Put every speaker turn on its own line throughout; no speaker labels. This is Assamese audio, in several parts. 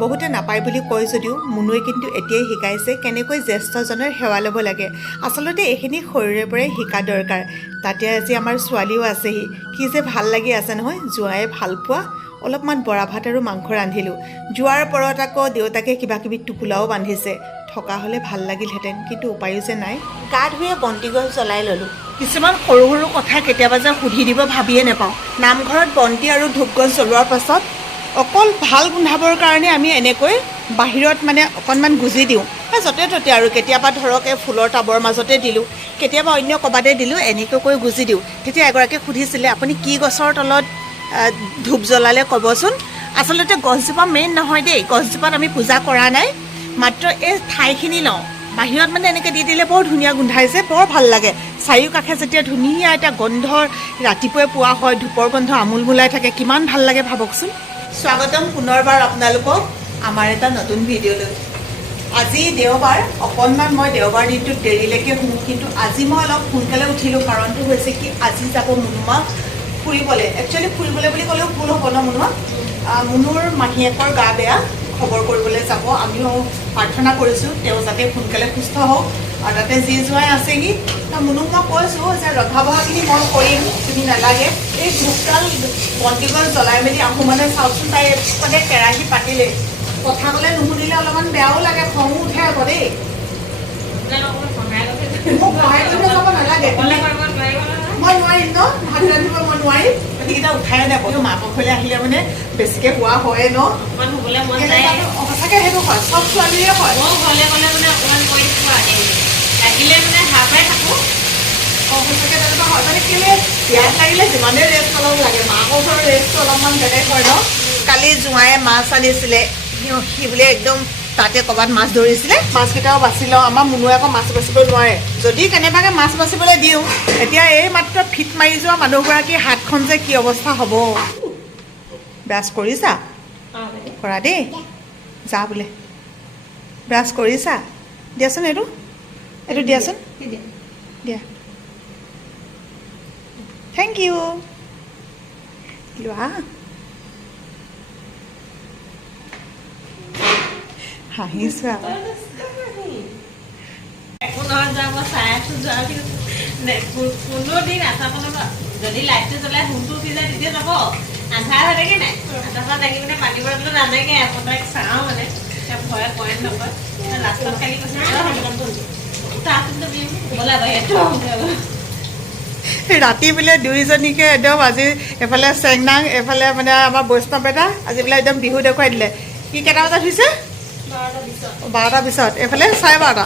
বহুতে নাপায় বুলি কয় যদিও মুনুৱে কিন্তু এতিয়াই শিকাইছে কেনেকৈ জ্যেষ্ঠজনৰ সেৱা ল'ব লাগে। আচলতে এইখিনি সৰুৰে পৰাই শিকা দৰকাৰ। তাতে আজি আমাৰ ছোৱালীও আছেহি। কি যে ভাল লাগি আছে নহয় জোঁৱাই ভাল পোৱা। অলপমান বৰা ভাত আৰু মাংস ৰান্ধিলোঁ। যোৱাৰ পৰত আকৌ দেউতাকে কিবা কিবি টোপোলাও বান্ধিছে। থকা হ'লে ভাল লাগিলহেঁতেন কিন্তু উপায়ো যে নাই। গা ধুয়ে বন্তিগছ জ্বলাই ল'লোঁ। কিছুমান সৰু সৰু কথা কেতিয়াবা যে সুধি দিব ভাবিয়ে নাপাওঁ। নামঘৰত বন্তি আৰু ধূপগছ জ্বলোৱাৰ পাছত অকল ভাল গোন্ধাবৰ কাৰণে আমি এনেকৈ বাহিৰত মানে অকণমান গুজি দিওঁ। য'তে ত'তে আৰু কেতিয়াবা ধৰক এই ফুলৰ টাবৰ মাজতে দিলোঁ কেতিয়াবা অন্য ক'ৰবাতে দিলোঁ এনেকৈ গুজি দিওঁ। তেতিয়া এগৰাকীয়ে সুধিছিলে আপুনি কি গছৰ তলত ধূপ জ্বলালে ক'বচোন? আচলতে গছজোপা মেইন নহয় দেই গছজোপাত আমি পূজা কৰা নাই। মাত্ৰ এই ঠাইখিনি লওঁ। বাহিৰত মানে এনেকৈ দি দিলে বৰ ধুনীয়া গোন্ধাইছে বৰ ভাল লাগে। চাৰিওকাষে যেতিয়া ধুনীয়া এটা গোন্ধ ৰাতিপুৱাই পোৱা হয় ধূপৰ গোন্ধ আমোল মোলাই থাকে কিমান ভাল লাগে ভাবকচোন। স্বাগতম পুনৰবাৰ আপোনালোকক আমাৰ এটা নতুন ভিডিঅ'লৈ। আজি দেওবাৰ অকণমান মই দেওবাৰ দিনটোত দেৰিলৈকে শুওঁ কিন্তু আজি মই অলপ সোনকালে উঠিলোঁ কাৰণটো হৈছে কি আজি যাব মুনুমা ফুৰিবলৈ। একচুৱেলি ফুৰিবলৈ বুলি ক'লেও ভুল হ'ব ন মুনুমা? মুনুৰ মাহীয়েকৰ গা বেয়া। খবৰ কৰিবলৈ যাব। আমিও প্ৰাৰ্থনা কৰিছোঁ তেওঁ যাতে সোনকালে সুস্থ হওক। আৰু তাতে যি জোঁৱাই আছেহি মুনুক মই কৈছোঁ যে ৰন্ধা বঢ়াখিনি মই কৰিম তুমি নালাগে। এই ধূপডাল বন্তিগছ জ্বলাই মেলি আহোঁ মানে চাওকচোন তাই মানে কেৰাহী পাতিলে। কথা ক'লে নুশুনিলে অলপমান বেয়াও লাগে খঙো উঠে আকৌ দেই। মোক সহায় কৰিব যাব নালাগে মই নোৱাৰিম ন? ভাত ৰান্ধিব মই নোৱাৰিম। গতিকেইটা উঠাই কিন্তু মাকৰ ঘৰলৈ আহিলে মানে বেছিকে হোৱা হয়ে ন? কেনেকুৱাটো- অ, সঁচাকে সেইটো হয় চব ছোৱালীৰে হয়। অ, সঁচাকে তেনেকুৱা হয়। মানে কেলে বিয়াত লাগিলে যিমানে ৰেষ্ট অলপ লাগে মাকৰ ঘৰৰ ৰেষ্টটো অলপমান বেলেগ হয় ন? কালি জোঁৱায়ে মাছ আনিছিলে সি- সি বোলে একদম তাতে ক'ৰবাত মাছ ধৰিছিলে। মাছকেইটাও বাচি লওঁ। আমাৰ মুনুৱে আকৌ মাছ বাচিব নোৱাৰে। যদি কেনেবাকৈ মাছ বাচিবলৈ দিওঁ এতিয়া এই মাত্ৰ ফিট মাৰি যোৱা মানুহগৰাকীৰ হাতখন যে কি অৱস্থা হ'ব। ব্ৰাছ কৰিছা? কৰা দেই। যা বোলে। ব্ৰাছ কৰিছা? দিয়াচোন এইটো। এইটো দিয়াচোন। দিয়া। থেংক ইউ লোৱা। হাঁহিছোঁ। আকৌ
একো নহয় যাম মই চাই আছো যোৱা কিন্তু কোনো দিন আশা যদি লাইটটো জ্বলাই শুনটো উঠি যায় তেতিয়া যাব। হৈ থাকে নাই? মানে আকৌ তাইক চাওঁ মানে। ভয় নকয়। লাষ্টত খালি কৈছে "অ, তাৰপিছত তুমি ব'লা বাহিৰত
ৰাতি বোলে দুইজনীকে একদম আজি এফালে চেংনাং এফালে মানে আমাৰ বৈষ্ণৱ এটা আজি বোলে একদম বিহু দেখুৱাই দিলে। কি কেইটা বজাত হৈছে
বাৰটা বিছত।
বাৰটা পিছত এইফালে চাৰে বাৰটা।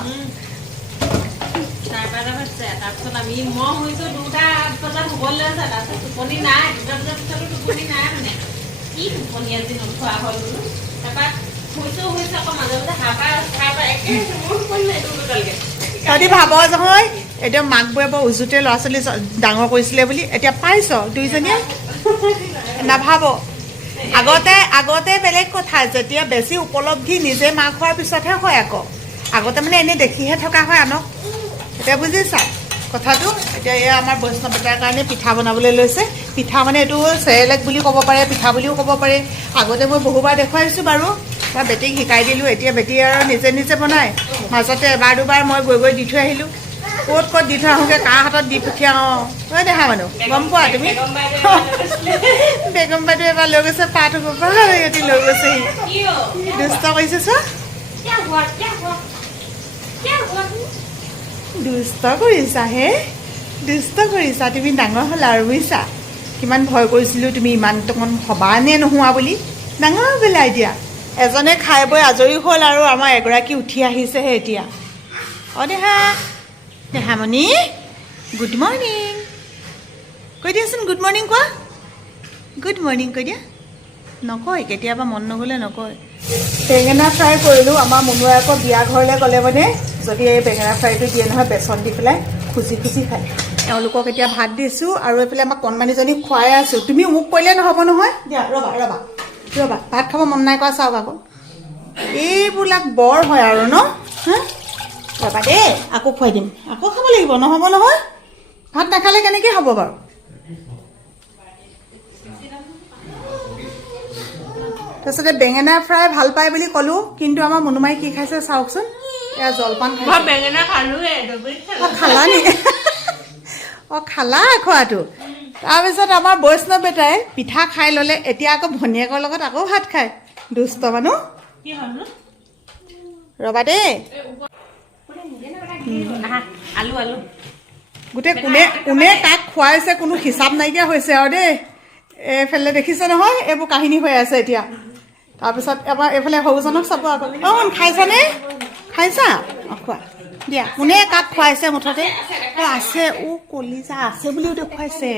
নাই মানে।
ভাব নহয় একদম মাকবোৰে বৰ উজুতে ল'ৰা ছোৱালী ডাঙৰ কৰিছিলে বুলি, এতিয়া পাইছ দুইজনীয়ে? নাভাব। আগতে আগতে বেলেগ কথা, যেতিয়া বেছি উপলব্ধি নিজে মাক হোৱাৰ পিছতহে হয় আকৌ। আগতে মানে এনেই দেখিহে থকা হয় আনক। এতিয়া বুজিছা? কথাটো এতিয়া এয়া আমাৰ বৈষ্ণৱ এটাৰ কাৰণে পিঠা বনাবলৈ লৈছে। পিঠা মানে এইটো চেৰেলেক বুলি ক'ব পাৰে পিঠা বুলিও ক'ব পাৰে। আগতে মই বহুবাৰ দেখুৱাইছোঁ বাৰু। মই বেটীক শিকাই দিলোঁ এতিয়া বেটী আৰু নিজে নিজে বনায় মাজতে এবাৰ দুবাৰ মই গৈ গৈ দি থৈ আহিলোঁ। ক'ত ক'ত দি থৈ আহোঁগৈ কাৰ হাতত দি পঠিয়াওঁ? তই দেখা মানুহ? গম পোৱা তুমি?
বেগম
বাইদেউ এবাৰ লৈ গৈছে পাত হ'ব। পৰা সিহঁতি লৈ গৈছেহি? দুষ্ট কৰিছে চোৱা। দুষ্ট কৰিছা হে? দুষ্ট কৰিছা তুমি ডাঙৰ হ'লা আৰু বুজিছা? কিমান ভয় কৰিছিলোঁ তুমি ইমান টকন হ'বা নে নোহোৱা বুলি। ডাঙৰ হ'লা এতিয়া। এজনে খাই বৈ আজৰি হ'ল আৰু আমাৰ এগৰাকী উঠি আহিছেহে এতিয়া। অঁ দেহা। দেহামণি গুড মৰ্ণিং কৈ দিয়াচোন গুড মৰ্ণিং কোৱা। গুড মৰ্ণিং কৈ দিয়া। নকয় কেতিয়াবা মন নগ'লে নকয়। বেঙেনা ফ্ৰাই কৰিলোঁ। আমাৰ মুনুৱাই আকৌ বিয়া ঘৰলৈ গ'লে মানে যদি এই বেঙেনা ফ্ৰাইটো দিয়ে নহয় বেচন দি পেলাই খুজি খুজি খায়। তেওঁলোকক এতিয়া ভাত দিছোঁ আৰু এইফালে আমাৰ কণমানিজনীক খুৱাই আছোঁ। তুমি মোক কৰিলে নহ'ব নহয়। দিয়া ৰ'বা ৰ'বা ৰ'বা ভাত খাব মন নাই কৰা চাওক আকৌ। এইবিলাক বৰ হয় আৰু ন? ৰ'বা দেই আকৌ খুৱাই দিম। আকৌ খাব লাগিব নহ'ব নহয়। ভাত নাখালে কেনেকৈ হ'ব বাৰু? তাৰপিছতে বেঙেনা ফ্ৰাই ভালো পায় বুলি ক'লোঁ কিন্তু আমাৰ মনুমাই কি খাইছে চাওকচোন। এয়া জলপান
খালা।
নি? অ খালা খোৱাটো। তাৰপিছত আমাৰ বৈষ্ণৱ বেটাই পিঠা খাই ল'লে এতিয়া আকৌ ভনীয়েকৰ লগত আকৌ ভাত খায়। দুষ্ট মানুহ। ৰবা দেই।
আলু আলু।
গোটেই কোনে কোনে কাক খুৱাইছে কোনো হিচাপ নাইকিয়া হৈছে আৰু দেই। এইফালে দেখিছে নহয় এইবোৰ কাহিনী হৈ আছে এতিয়া। তাৰপিছত এবাৰ এইফালে সৰুজনক চাব আকৌ। অঁ খাইছানে খাইছা অঁ খোৱা। দিয়া কোনে কাক খুৱাইছে মুঠতে? অঁ আছে। ও কলিজা আছে বুলিও দেখুৱাইছে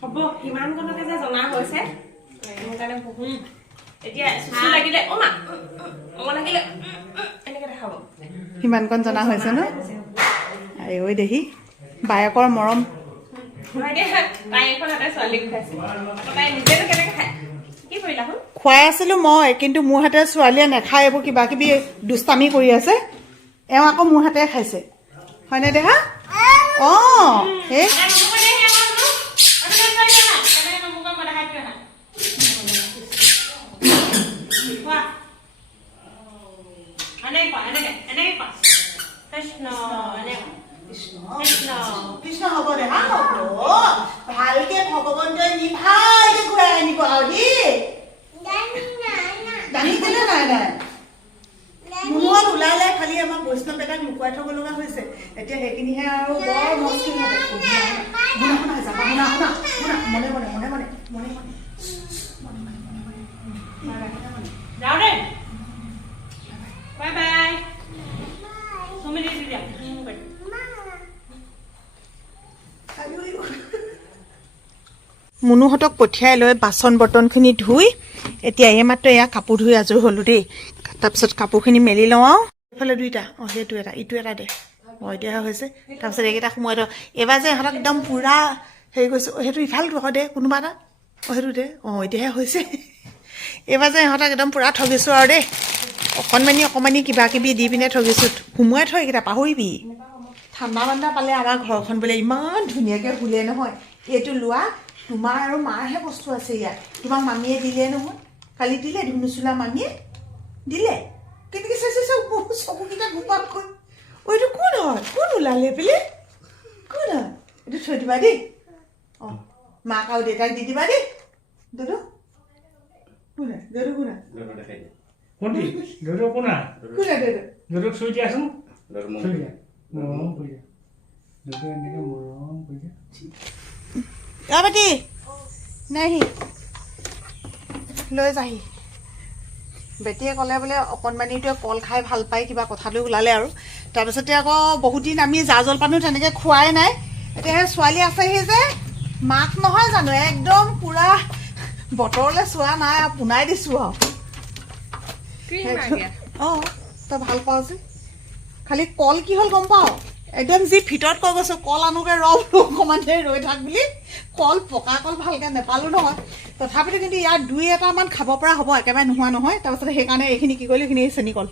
হ'ব কিমানকণকে যে জনা হৈছে। মোৰ কাৰণে বহুত। এতিয়া চুচু লাগিলে অ মা অ লাগিলে উম, উম, এনেকে দেখাব।
সিমানকণ জনা হৈছে ন? আই ঐ দেহি। বায়েকৰ মৰম খুৱাই আছিলোঁ মই কিন্তু মোৰ হাতে ছোৱালীয়ে নাখায় এইবোৰ কিবা কিবি দুষ্টামি কৰি আছে। এওঁ আকৌ মোৰ হাতে খাইছে। হয়নে দেহা? অঁ এই খালি আমাৰ বৈষ্ণৱ এটাক লুকুৱাই থব লগা হৈছে এতিয়া সেইখিনিহে আৰু বৰ মুস্কিল হ'ব শুনা শুনা যাবা শুনা শুনা শুনা মনে মনে মনে মনে মনে মনে
যাওঁ দেই বাই বাই তুমি দি দিয়া
মুনুহঁতক পঠিয়াই লৈ বাচন বৰ্তনখিনি ধুই এতিয়া এইমাত্ৰ এয়া কাপোৰ ধুই আজৰি হ'লোঁ দেই তাৰপিছত কাপোৰখিনি মেলি লওঁ আৰু এইফালে দুইটা। অঁ সেইটো এটা ইটো এটা দে। অঁ এতিয়াহে হৈছে। তাৰপিছত এইকেইটা সোমোৱাই থওঁ। এইবাৰ যে ইহঁতক একদম পূৰা হেৰি কৰিছোঁ সেইটো ইফালটো আকৌ দে কোনোবা এটা। অঁ সেইটো দে। অঁ এতিয়াহে হৈছে। এইবাৰ যে ইহঁতক একদম পূৰা ঠগিছোঁ আৰু দেই। অকণমানি অকণমানি কিবা কিবি দি পিনে ঠগিছোঁ। সোমোৱাই থৈ এইকেইটা পাহৰিবি। ঠাণ্ডা মাণ্ডা পালে আমাৰ ঘৰখন বোলে ইমান ধুনীয়াকৈ শুলে নহয়। এইটো লোৱা তোমাৰ আৰু মাৰহে বস্তু আছে ইয়াত। তোমাক মামীয়ে দিলে নহয়। কালি দিলে ধুনুচোলা মামীয়ে। দিলে। কেনেকৈ চাইছে চাওক মোৰ চকুকেইটা ঘোপাকৈ অ' এইটো কোন হয়? কোন ওলালে পেলে? কোন হয়? এইটো থৈ দিবা দেই অঁ মাক আৰু দেউতাক দি দিবা দেই দুদু কোন দুদু কোন
কোনটি? দুটো কোনা
কোন দুদু
চুই দিয়াচোন চুই দিয়া মৰম কৰি দিয়া দুটো এনেকে মৰম কৰি দিয়া
অ' নাহি। লৈ যাহি। বেটীয়ে ক'লে বোলে অকণমানিটোৱে কল খাই ভাল পায় কিবা কথাটো ওলালে আৰু। তাৰপিছতে আকৌ বহুত দিন আমি জা জলপানো তেনেকৈ খোৱাই নাই। এতিয়া সেই ছোৱালী আছেহি যে মাক নহয় জানো একদম পূৰা বতৰলৈ চোৱা নাই আৰু পোনাই দিছোঁ আৰু। অঁ তই ভাল পাওঁ যে। খালি কল কি হ'ল গম পাওঁ একদম যি ভিতৰত কৈ গৈছোঁ কল আনোগে ৰ অকণমান দেৰি ৰৈ থাক বুলি। কল পকা কল ভালকৈ নেপালোঁ নহয়। তথাপিতো কিন্তু ইয়াত দুই এটামান খাব পৰা হ'ব একেবাৰে নোহোৱা নহয়। তাৰপিছত সেইকাৰণে এইখিনি কি কৰিলোঁ এইখিনি চেনিকল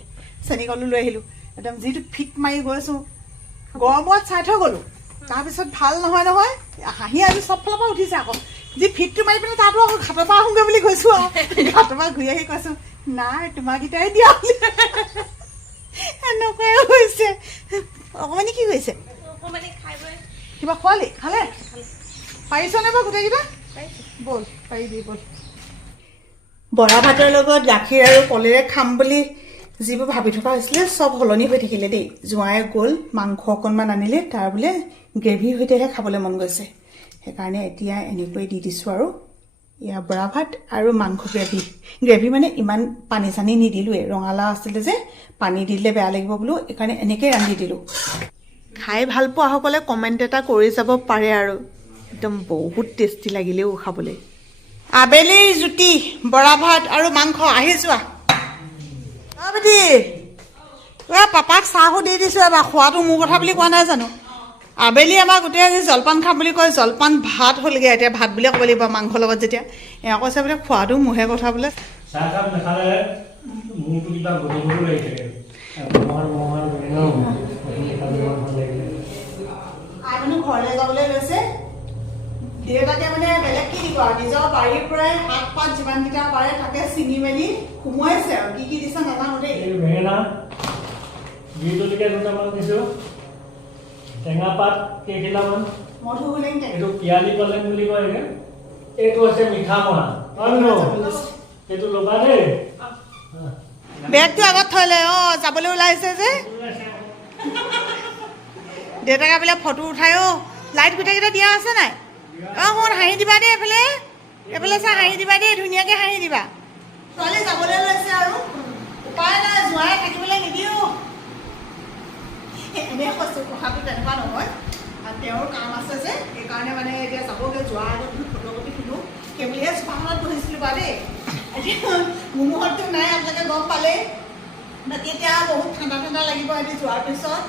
চেনিকলো লৈ আহিলোঁ। একদম যিটো ফিট মাৰি গৈছোঁ গৰমত চাই থৈ গ'লোঁ। তাৰপিছত ভাল নহয় নহয় হাঁহি আজি চব ফালৰ পৰা উঠিছে আকৌ। যি ফিটটো মাৰি পিনে তাতো আকৌ ঘাটৰ পৰা আহোঁগৈ বুলি কৈছোঁ আৰু। ঘাটৰ পৰা ঘূৰি আহি কৈছোঁ নাই তোমাৰকেইটাই দিয়া এনেকুৱাই হৈছে। অকণমানি কি কৰিছে? কিবা খোৱালি? খালে? পাৰিছনে বাৰু গোটেইকেইটা ব'ল পাৰিবি ব'ল। বৰা ভাতৰ লগত গাখীৰ আৰু কলেৰে খাম বুলি যিবোৰ ভাবি থকা হৈছিলে চব সলনি হৈ থাকিলে দেই। জোঁৱাই গ'ল মাংস অকণমান আনিলে তাৰ বোলে গ্ৰেভীৰ সৈতেহে খাবলৈ মন গৈছে। সেইকাৰণে এতিয়া এনেকৈ দি দিছোঁ আৰু। এয়া বৰা ভাত আৰু মাংস গ্ৰেভি। গ্ৰেভি মানে ইমান পানী চানী নিদিলোৱে। ৰঙালাও আছিলে যে পানী দি দিলে বেয়া লাগিব বোলো সেইকাৰণে এনেকৈ ৰান্ধি দিলোঁ। খাই ভাল পোৱাসকলে কমেণ্ট এটা কৰি যাব পাৰে আৰু। একদম বহুত টেষ্টি লাগিলেও খাবলৈ। আবেলিৰ জুতি বৰা ভাত আৰু মাংস আহি যোৱা। অ' বেটি অ' পাপাক চাহো দি দিছোঁ এবাৰ খোৱাটো মোৰ কথা বুলি কোৱা নাই জানো? আবেলি আমাৰ গোটেই আজি জলপান খাম বুলি কয় জলপান ভাত হ'লগৈ এতিয়া ভাত বুলিয়ে ক'ব লাগিব মাংসৰ লগত যেতিয়া। এওঁ কৈছে বোলে খোৱাটো মোৰহে কথা বোলে। ঘৰলৈ যাবলৈ লৈছে। দেউতাকে মানে বেলেগ কি দিব আৰু? নিজৰ বাৰীৰ পৰাই শাক পাত যিমানকেইটা পাৰে তাকে ছিঙি মেলি সোমোৱাইছে আৰু। কি কি দিছে নাজানো দেই।
টেঙা পাত কেইখিলামান
মধুসোলেং
এইটো পিয়ালি পালেং বুলি কয় এনে এইটো হৈছে মিঠা মৰা। এইটো ল'বা দেই।
বেগটো আগত থৈ লয় অঁ যাবলৈ ওলাইছে যে। দেউতাকে বোলে ফটো উঠাই অ' লাইট গোটেইকেইটা দিয়া আছে নাই? অঁ শুন হাঁহি দিবা দেই এইফালে। এইফালে চা হাঁহি দিবা দেই ধুনীয়াকৈ হাঁহি দিবা। ছোৱালী যাবলৈ লৈছে আৰু। উপায় নাই যোৱাই থাকিবলৈ এনেই কৈছোঁ কথাটো তেনেকুৱা নহয়। তেওঁৰ কাম আছে যে সেইকাৰণে মানে এতিয়া যাবগৈ যোৱাৰ আগত বোলো ফটোকপি তোলোঁ সেইবুলিহে চোফাখনত বহিছিলোঁ বাৰু দেই। এতিয়া মুমুহতটো নাই আপোনালোকে গম পালেই। বাকী এতিয়া বহুত ঠাণ্ডা ঠাণ্ডা লাগিব এদিন যোৱাৰ পিছত।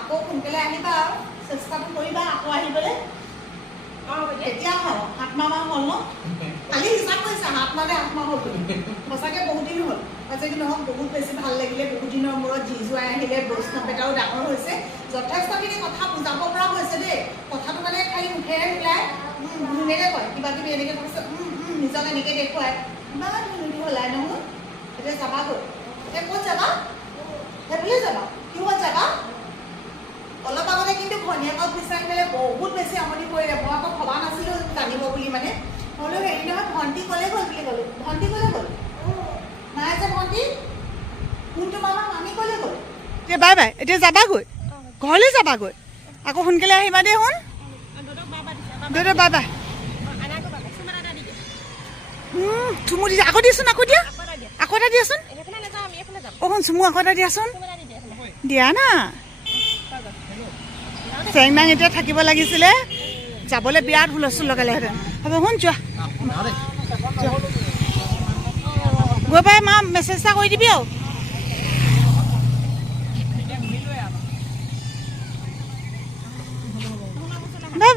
আকৌ সোনকালে আহিবা আৰু। চেষ্টাটো কৰিবা আকৌ আহিবলৈ। এতিয়া হ'ল সাত মাহ মান হ'ল ন? কালি হিচাপ কৰিছে আঠ মাহ হ'ল? বুলি সঁচাকৈ বহুত দিন হ'ল। কি নহওক বহুত বেছি ভাল লাগিলে বহুত দিনৰ মূৰত জী জোৱাই আহিলে বৈষ্ণৱ এটাও ডাঙৰ হৈছে। যথেষ্টখিনি কথা বুজাব পৰা হৈছে দেই। কথাটো মানে খালি মুখেৰে উম, ধুনীয়াকৈ কয়। কিবা কিবি এনেকৈ কৈছে নিজক এনেকৈ দেখুৱায় ইমান ধুনীয়া ওলাই নহয়। এতিয়া যাবাগৈ এতিয়া ক'ত যাবা? সেইফালে যাবা। কিহত যাবা? অলপ আগতে কিন্তু ভনীয়েকক বিচাৰি পেলাই বহুত বেছি আমনি কৰিলে। মই আকৌ ভবা নাছিলোঁ জানিব বুলি মানে। বোলো হেৰি নহয় ভণ্টি ক'লে গ'ল বুলি ক'লোঁ। ভণ্টি ক'লে গ'ল? বাই বাই এতিয়া যাবাগৈ। ঘৰলৈ যাবাগৈ। আকৌ সোনকালে আহিবা দেই শুন দেউতা বাই বাই। চুমু দিছে আকৌ দিয়াচোন আকৌ দিয়া। আকৌ এটা দিয়াচোন। অ শুন চুমু আকৌ এটা দিয়াচোন।
দিয়া
না। চেংনাং এতিয়া থাকিব লাগিছিলে। যাবলৈ বিৰাট হুলস্থুল লগালেহেঁতেন। হ'ব শুন যোৱা। গৈ পাই মা মেছেজ এটা কৰি দিবি আৰু। বাই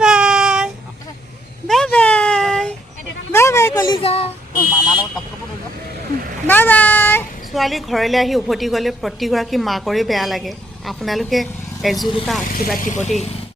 বাই ছোৱালী ঘৰলৈ আহি উভতি গ'লে প্ৰতিগৰাকী মাকৰে বেয়া লাগে। আপোনালোকে এযোৰ দুটা আশীৰ্বাদ দিব দেই।